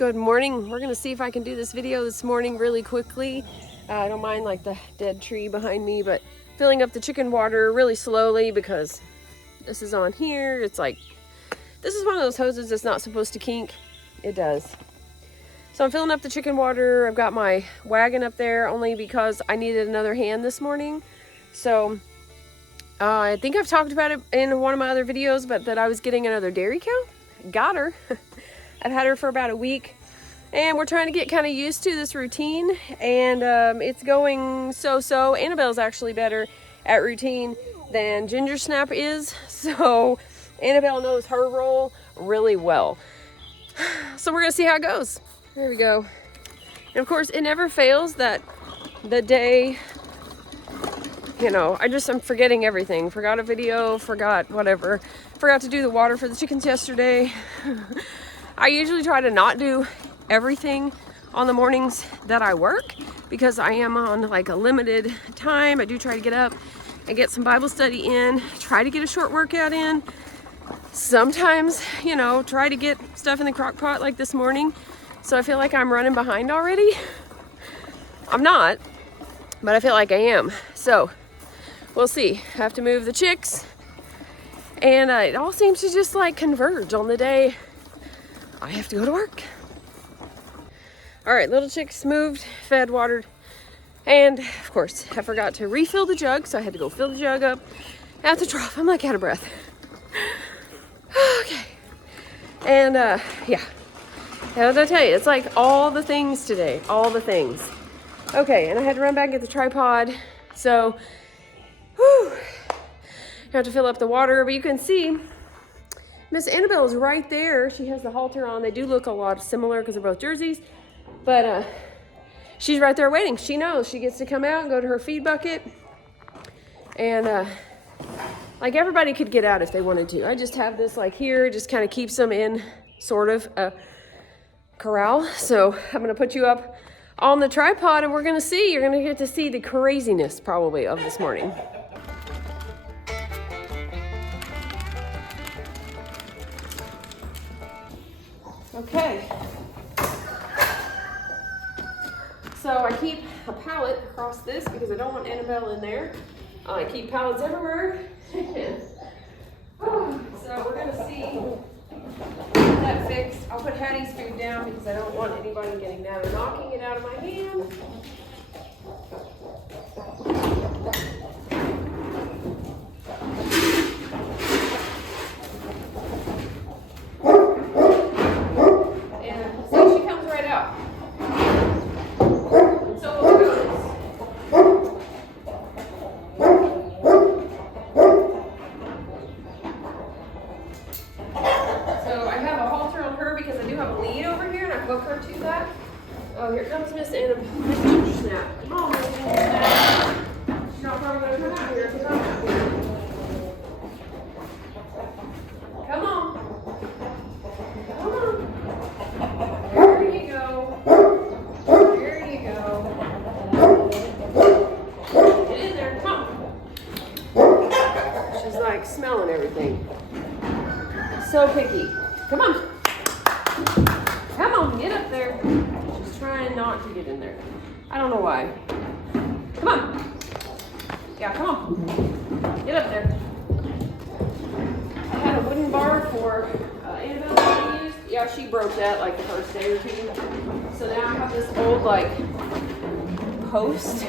Good morning. We're gonna see if I can do this video this morning really quickly. I don't mind like the dead tree behind me, but filling up the chicken water really slowly because this is on here. It's like, this is one of those hoses that's not supposed to kink. It does. So I'm filling up the chicken water. I've got my wagon up there only because I needed another hand this morning. So I think I've talked about it in one of my other videos, but that I was getting another dairy cow. Got her. I've had her for about a week and we're trying to get kind of used to this routine, and it's going so-so. Annabelle's actually better at routine than Ginger Snap is, so Annabelle knows her role really well. So we're gonna see how it goes. There we go. And of course, it never fails that the day, you know, I'm forgetting everything. Forgot a video, forgot whatever. Forgot to do the water for the chickens yesterday. I usually try to not do everything on the mornings that I work because I am on like a limited time. I do try to get up and get some Bible study in, try to get a short workout in. Sometimes, you know, try to get stuff in the crock pot like this morning. So I feel like I'm running behind already. I'm not, but I feel like I am. So we'll see. I have to move the chicks, and it all seems to just like converge on the day I have to go to work. All right, little chicks moved, fed, watered, and of course I forgot to refill the jug, so I had to go fill the jug up at the trough. I'm like out of breath. Okay, and yeah, as I tell you, it's like all the things today, all the things. Okay, and I had to run back and get the tripod, so whew, I have to fill up the water, but you can see Miss Annabelle is right there. She has the halter on. They do look a lot similar because they're both jerseys, but she's right there waiting. She knows she gets to come out and go to her feed bucket, and like everybody could get out if they wanted to. I just have this like here, it just kind of keeps them in sort of a corral. So I'm gonna put you up on the tripod and we're gonna see. You're gonna get to see the craziness probably of this morning. Okay, so I keep a pallet across this because I don't want Annabelle in there. I keep pallets everywhere. So we're gonna see that fixed. I'll put Hattie's food down because I don't want anybody getting that and knocking it out of my hand. Oh, here comes Miss Annabelle. Ginger Snap. Come on, Miss Ginger Snap. She's not probably going to come out here if you come out here. Come on. Come on. There you go. There you go. Get in there. Come on. She's like smelling everything. So picky. Come on. Come on, get up there. She's trying not to get in there. I don't know why. Come on. Yeah, come on. Get up there. I had a wooden bar for Annabelle to use. Yeah, she broke that like the first day or two. So now I have this old like post.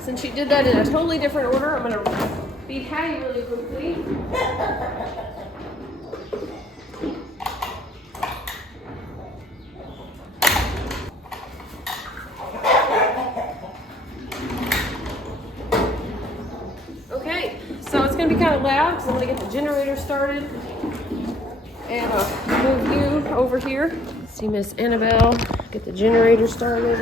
Since she did that in a totally different order, I'm going to feed Hattie really quickly. It's going to be kind of loud because I'm going to get the generator started and move you over here. See Miss Annabelle get the generator started.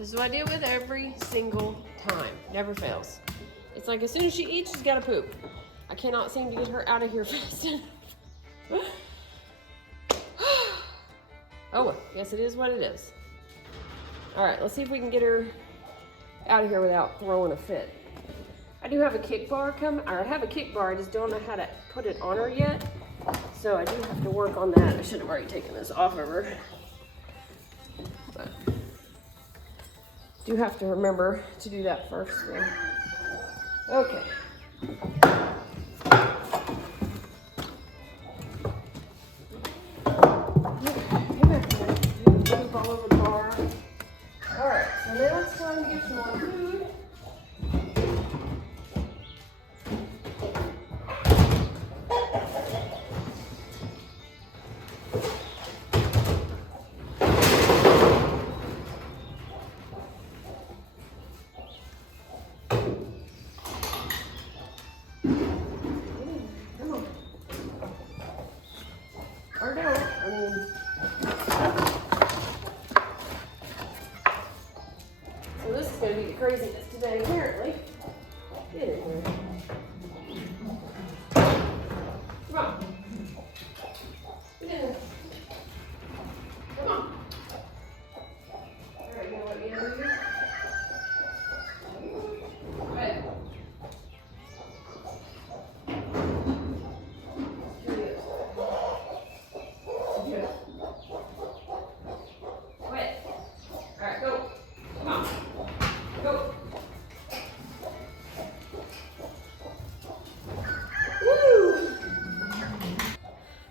This is what I deal with every single time. Never fails. It's like as soon as she eats, she's got to poop. I cannot seem to get her out of here fast enough. Oh, well, guess it is what it is. All right, let's see if we can get her out of here without throwing a fit. I do have a kick bar I have a kick bar, I just don't know how to put it on her yet. So I do have to work on that. I should have already taken this off of her. But do have to remember to do that first thing. Okay. All over the bar. All right, so now it's time to get some more food. Come on. Or don't. I mean, so this is going to be the craziness today, apparently. Get in here. Come on. Get in there. Come on. All right, you know what you have to do? Right.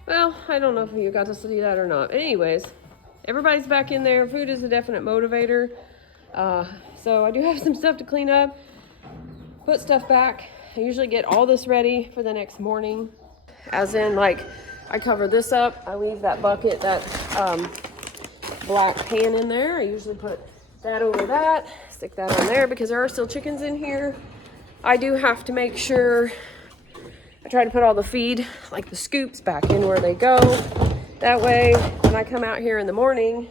Well, I don't know if you got to see that or not. Anyways, everybody's back in there. Food is a definite motivator. So I do have some stuff to clean up, put stuff back. I usually get all this ready for the next morning. As in, like, I cover this up. I leave that bucket, that black pan in there. I usually put that over that, stick that on there because there are still chickens in here. I do have to make sure I try to put all the feed, like the scoops, back in where they go. That way, when I come out here in the morning,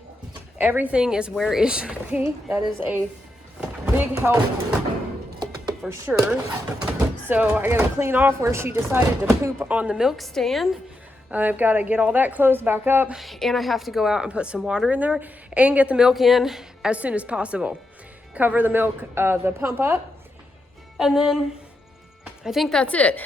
everything is where it should be. That is a big help for sure. So I gotta clean off where she decided to poop on the milk stand. I've got to get all that closed back up, and I have to go out and put some water in there and get the milk in as soon as possible. Cover the milk, the pump up, and then I think that's it.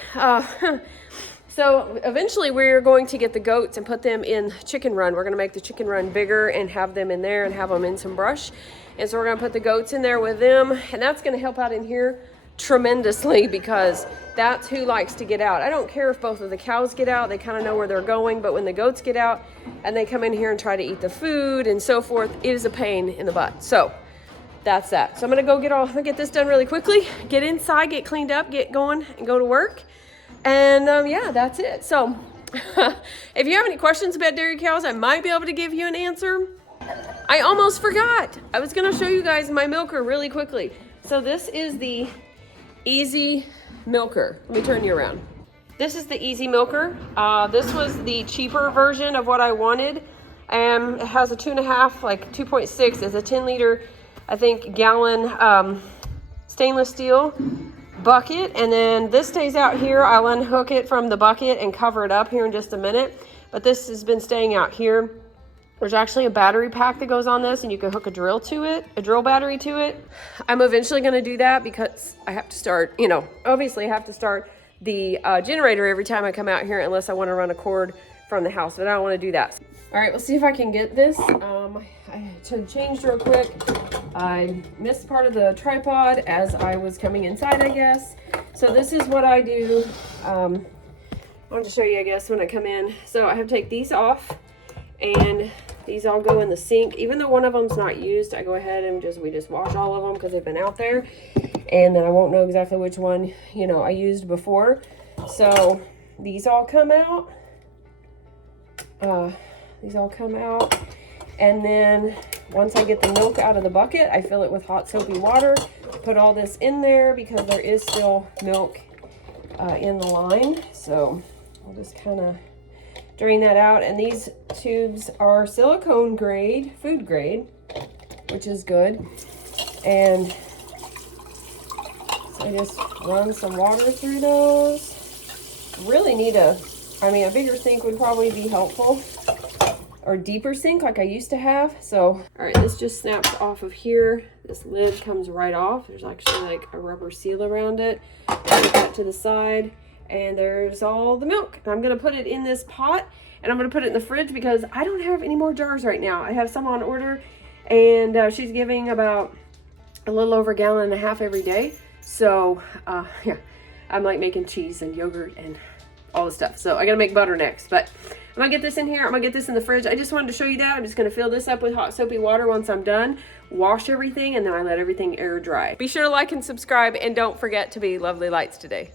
So eventually we're going to get the goats and put them in chicken run. We're going to make the chicken run bigger and have them in there and have them in some brush. And so we're going to put the goats in there with them, and that's going to help out in here tremendously because that's who likes to get out. I don't care if both of the cows get out, they kind of know where they're going, but when the goats get out and they come in here and try to eat the food and so forth, it is a pain in the butt. So that's that. So I'm gonna go get this done really quickly, get inside, get cleaned up, get going and go to work. And yeah, that's it. So if you have any questions about dairy cows, I might be able to give you an answer. I almost forgot. I was gonna show you guys my milker really quickly. So this is the Easy Milker. Let me turn you around. This is the Easy Milker. This was the cheaper version of what I wanted. It has a 2.5, like 2.6 is a 10 liter, I think, gallon stainless steel bucket. And then this stays out here. I'll unhook it from the bucket and cover it up here in just a minute. But this has been staying out here. There's actually a battery pack that goes on this, and you can hook a drill battery to it. I'm eventually going to do that because I have to start, obviously I have to start the generator every time I come out here unless I want to run a cord from the house, but I don't want to do that. All right, let's see if I can get this. I changed real quick. I missed part of the tripod as I was coming inside, I guess. So this is what I do. I wanted to show you, I guess, when I come in. So I have to take these off, and these all go in the sink. Even though one of them's not used, I go ahead and we just wash all of them because they've been out there. And then I won't know exactly which one, I used before. So these all come out. And then once I get the milk out of the bucket, I fill it with hot soapy water. Put all this in there because there is still milk in the line. So I'll just kind of drain that out. And these tubes are silicone grade, food grade, which is good. And so I just run some water through those. Really need a bigger sink would probably be helpful, or deeper sink like I used to have. So, all right, this just snaps off of here. This lid comes right off. There's actually like a rubber seal around it. Put that to the side, and there's all the milk. And I'm gonna put it in this pot, and I'm gonna put it in the fridge because I don't have any more jars right now. I have some on order, and she's giving about a little over 1.5 gallons every day. So, yeah, I'm like making cheese and yogurt and all the stuff. So I gotta make butter next, but I'm gonna get this in here. I'm gonna get this in the fridge. I just wanted to show you that. I'm just gonna fill this up with hot soapy water once I'm done, wash everything, and then I let everything air dry. Be sure to like and subscribe, and don't forget to be lovely lights today.